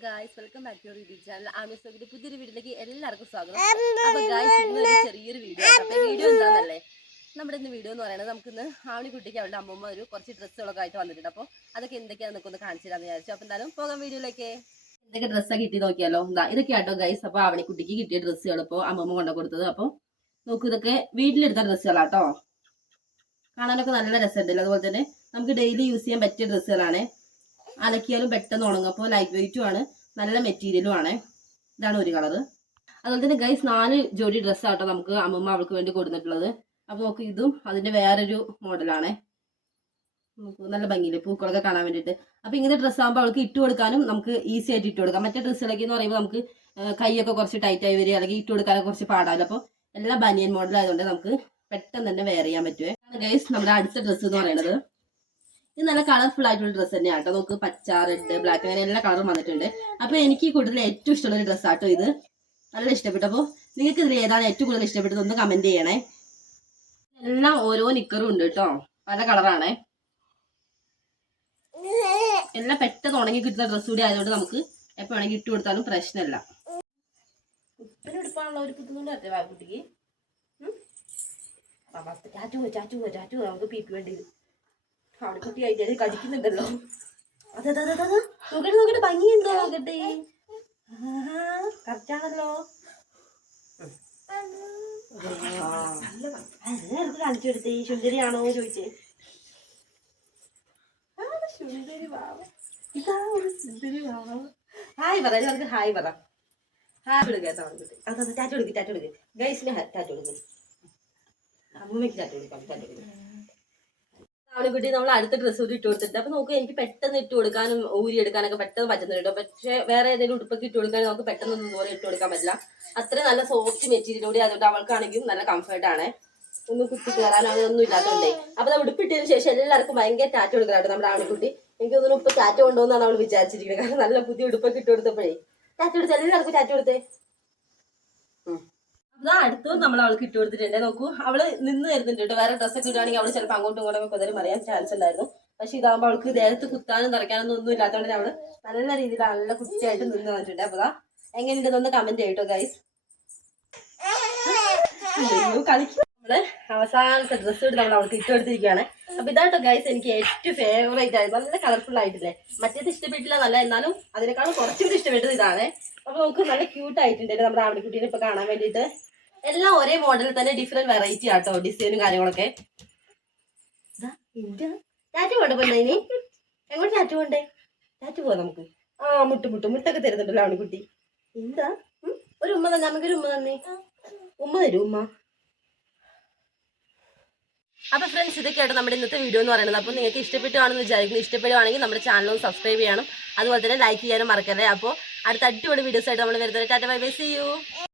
Guys, welcome back to YouTube channel ആമിസോയുടെ പുതിയൊരു വീഡിയോയിലേക്ക് എല്ലാവർക്കും സ്വാഗതം. അപ്പൊ ഗായ്സ്, ഇന്നൊരു ചെറിയൊരു വീഡിയോ. അപ്പൊ വീഡിയോ എന്താണെന്നല്ലേ, നമ്മുടെ ഇന്ന് വീഡിയോ എന്ന് പറയുന്നത് നമുക്കിന്ന് ആവണിക്കുട്ടിക്ക് അവളുടെ അമ്മമ്മ ഒരു കുറച്ച് ഡ്രസ്സുകളൊക്കെ ആയിട്ട് വന്നിട്ടുണ്ട്. അപ്പോൾ അതൊക്കെ എന്തൊക്കെയാണെന്ന് നമുക്കൊന്ന് കാണിച്ചു തരാമെന്ന് വിചാരിച്ചു. അപ്പൊ എന്തായാലും പോകാം വീഡിയോയിലേക്ക്. എന്തൊക്കെ ഡ്രസ്സാണ് കിട്ടി നോക്കിയാലോ. ഇതൊക്കെ ആട്ടോ ഗൈസ്. അപ്പൊ ആവണിക്കുട്ടിക്ക് കിട്ടിയ ഡ്രസ്സുകൾ ഇപ്പോൾ അമ്മമ്മ കൊണ്ടു കൊടുത്തത്. അപ്പോൾ നോക്കൂ, ഇതൊക്കെ വീട്ടിലെടുത്ത ഡ്രസ്സുകളാട്ടോ. കാണാനൊക്കെ നല്ല രസമുണ്ടല്ലോ. അതുപോലെ തന്നെ നമുക്ക് ഡെയിലി യൂസ് ചെയ്യാൻ പറ്റിയ ഡ്രസ്സുകളാണ്. അലക്കിയാലും പെട്ടെന്ന് ഉണങ്ങും. അപ്പോൾ ലൈറ്റ് വെയിറ്റും ആണ്, നല്ല മെറ്റീരിയലും ആണ്. ഇതാണ് ഒരു കളറ്. അതുപോലെ തന്നെ ഗൈസ് 4 ജോഡി ഡ്രസ്സാട്ടോ നമുക്ക് അമ്മമ്മ അവൾക്ക് വേണ്ടി കൊടുത്തിട്ടുള്ളത്. അപ്പോൾ നമുക്ക് ഇതും അതിന്റെ വേറൊരു മോഡലാണ്. നമുക്ക് നല്ല ഭംഗിയില് പൂക്കളൊക്കെ കാണാൻ വേണ്ടിയിട്ട്. അപ്പോൾ ഇങ്ങനത്തെ ഡ്രസ്സ് ആകുമ്പോൾ അവൾക്ക് ഇട്ട് കൊടുക്കാനും നമുക്ക് ഈസി ആയിട്ട് ഇട്ട് കൊടുക്കാം. മറ്റേ ഡ്രസ്സുകളൊക്കെ എന്ന് പറയുമ്പോൾ നമുക്ക് കൈയൊക്കെ കുറച്ച് ടൈറ്റ് ആയി വരിക, അല്ലെങ്കിൽ ഇട്ട് കൊടുക്കാനൊക്കെ കുറച്ച് പാടാമല്ലോ. അപ്പോൾ എല്ലാം ബനിയൻ മോഡൽ ആയതുകൊണ്ട് നമുക്ക് പെട്ടെന്ന് തന്നെ വെയർ ചെയ്യാൻ പറ്റുമേ. ഗൈസ് നമ്മുടെ അടുത്ത ഡ്രസ്സ് എന്ന് പറയുന്നത് ഇത് നല്ല കളർഫുൾ ആയിട്ടുള്ള ഡ്രസ്സ് തന്നെയാണ് കേട്ടോ. നമുക്ക് പച്ച, റെഡ്, ബ്ലാക്ക് അങ്ങനെ എല്ലാ കളറും വന്നിട്ടുണ്ട്. അപ്പോൾ എനിക്ക് കൂടുതൽ ഏറ്റവും ഇഷ്ടമുള്ള ഒരു ഡ്രസ്സാട്ടോ ഇത്. നല്ല ഇഷ്ടപ്പെട്ടു. അപ്പോൾ നിങ്ങൾക്ക് ഇതിൽ ഏതാണ് ഏറ്റവും കൂടുതൽ ഇഷ്ടപ്പെട്ടത് ഒന്ന് കമന്റ് ചെയ്യണേ. എല്ലാം ഓരോ നിക്കറും ഉണ്ട് കേട്ടോ, പല കളറാണേ. എല്ലാം പെട്ടെന്ന് ഉണങ്ങി കിട്ടുന്ന ഡ്രസ്സ് കൂടി ആയതുകൊണ്ട് നമുക്ക് എപ്പോൾ വേണമെങ്കിൽ ഇട്ട് കൊടുത്താലും പ്രശ്നമില്ല. കുട്ടിന് എടുപ്പാണല്ലോ ഒരു കുത്തുന്നുണ്ട് കുട്ടിക്ക്. ചാറ്റു നമുക്ക് പി പി വേണ്ടി അവിടെ കുട്ടി ആയിട്ട് കടിക്കുന്നുണ്ടല്ലോ. അതെ നോക്കട്ടെ ഭംഗിയുണ്ടോ നോക്കട്ടെ. കറക്റ്റാണല്ലോ. കാണിച്ചു കൊടുത്തേ. സുന്ദരിയാണോ ചോദിച്ചേ. സുന്ദരി വാവ, ഇതാ ഒരു സുന്ദരി വാവ. ഹായ് പറ, നമുക്ക് ഹായ് പറ. ഹായ് കൊടുക്കാം. അതെ ടാറ്റു കൊടുക്കും. ഗൈസിന് ടാറ്റു കൊടുക്കും. അമ്മയ്ക്ക് ടാറ്റു കൊടുക്കാം. ആവണിക്കുട്ടി നമ്മൾ അടുത്ത ഡ്രസ്സ് കൂടി ഇട്ട് കൊടുത്തിട്ട്. അപ്പൊ നോക്കുക, എനിക്ക് പെട്ടെന്ന് ഇട്ട് കൊടുക്കാനും ഊരി എടുക്കാനൊക്കെ പെട്ടെന്ന് പറ്റുന്നുണ്ട്. പക്ഷെ വേറെ ഏതെങ്കിലും ഉടുപ്പൊക്കെ ഇട്ട് കൊടുക്കാനും നമുക്ക് പെട്ടെന്ന് ദൂരെ ഇട്ട് കൊടുക്കാൻ പറ്റില്ല. അത്ര നല്ല സോഫ്റ്റ് മെറ്റീരിയൽ കൂടി അതുകൊണ്ട് അവൾക്കാണെങ്കിലും നല്ല കംഫർട്ടാണ്. ഒന്നും കുത്തി കയറാനോ അതൊന്നും ഇല്ലാത്തതുകൊണ്ടേ. അപ്പൊ നമ്മൾ ഉടുപ്പിട്ടതിന് ശേഷം എല്ലാവർക്കും ഭയങ്കര ടാറ്റ കൊടുക്കാറുണ്ട് നമ്മുടെ ആവണിക്കുട്ടി. എനിക്ക് തോന്നുന്നു ഇപ്പൊ ടാറ്റ കൊണ്ടുവന്നാണ് അവൾ വിചാരിച്ചിരിക്കുന്നത്. കാരണം നല്ല പുതിയ ഉടുപ്പൊക്കെ ഇട്ട് കൊടുത്തപ്പോഴേ ടാറ്റ കൊടുത്ത് എല്ലാവർക്കും ടാറ്റ കൊടുത്തേ. അതാ അടുത്തും നമ്മൾ അവൾക്ക് ഇട്ട് കൊടുത്തിട്ടുണ്ട്. നോക്കൂ, അവള് നിന്ന് തരുന്നുണ്ട് കേട്ടോ. വേറെ ഡ്രസ്സൊക്കെ ഇടുകയാണെങ്കിൽ അവള് ചിലപ്പോൾ അങ്ങോട്ടും ഇങ്ങോട്ടും കൊതലും അറിയാൻ ചാൻസ് ഉണ്ടായിരുന്നു. പക്ഷെ ഇതാകുമ്പോൾ അവൾക്ക് ദേഹത്ത് കുത്താനും നിറയ്ക്കാനൊന്നും ഒന്നും ഇല്ലാത്തതുകൊണ്ട് അവള് നല്ല രീതിയിൽ നല്ല കുറ്റിയായിട്ട് നിന്ന് വന്നിട്ടുണ്ട്. അപ്പൊ എങ്ങനെയുണ്ടെന്നൊന്ന് കമന്റ് ചെയ്യട്ടോ ഗൈസ്. കളിക്കും. നമ്മള് അവസാനത്തെ ഡ്രസ്സ് ഇട്ട് നമ്മൾ അവൾക്ക് ഇട്ട് കൊടുത്തിരിക്കുകയാണ്. അപ്പൊ ഇതാട്ടോ ഗൈസ് എനിക്ക് ഏറ്റവും ഫേവറേറ്റ് ആയത്. നല്ല കളർഫുൾ ആയിട്ടില്ലേ. മറ്റേത് ഇഷ്ടപ്പെട്ടില്ല നല്ല, എന്നാലും അതിനേക്കാളും കുറച്ചുകൂടി ഇഷ്ടപ്പെട്ടത് ഇതാണ്. അപ്പൊ നമുക്ക് നല്ല ക്യൂട്ട് ആയിട്ടുണ്ട് നമ്മുടെ ആവണിക്കുട്ടീനെ ഇപ്പൊ കാണാൻ വേണ്ടിയിട്ട്. എല്ലാം ഒരേ മോഡലിൽ തന്നെ ഡിഫറെന്റ് വെറൈറ്റി ആട്ടോ, ഡിസൈനും കാര്യങ്ങളൊക്കെ. ടാറ്റു കൊണ്ട് പോയി ഇനി എങ്ങോട്ട് ടാറ്റു കൊണ്ടേ? ടാറ്റു പോവാം നമുക്ക്. മുട്ടൊക്കെ തരുന്നുണ്ടല്ലോ ആവണിക്കുട്ടി. എന്താ ഒരു ഉമ്മ തന്നെ, നമുക്കൊരു ഉമ്മ തന്നെ. ഉമ്മ തരും ഉമ്മ. അപ്പൊ ഫ്രണ്ട്സ്, ഇതൊക്കെയായിട്ട് നമ്മുടെ ഇന്നത്തെ വീഡിയോ എന്ന് പറയുന്നത്. അപ്പോൾ നിങ്ങൾക്ക് ഇഷ്ടപ്പെട്ടുവാണെന്ന് വിചാരിക്കുന്നു. ഇഷ്ടപ്പെടുവാണെങ്കിൽ നമ്മുടെ ചാനൽ സബ്സ്ക്രൈബ് ചെയ്യണം. അതുപോലെ തന്നെ ലൈക്ക് ചെയ്യാനും മറക്കല്ലേ. അപ്പോൾ അടുത്ത അടിപൊളി വീഡിയോസ് ആയിട്ട് നമ്മൾ വരുന്നത്. Tata bye bye, see U.